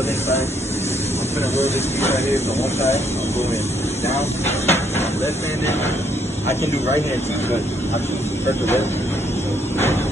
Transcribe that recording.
welding side. I'm gonna weld this piece right here from one side. I'm going down. I'm left-handed. I can do right-handed, but I prefer to left. So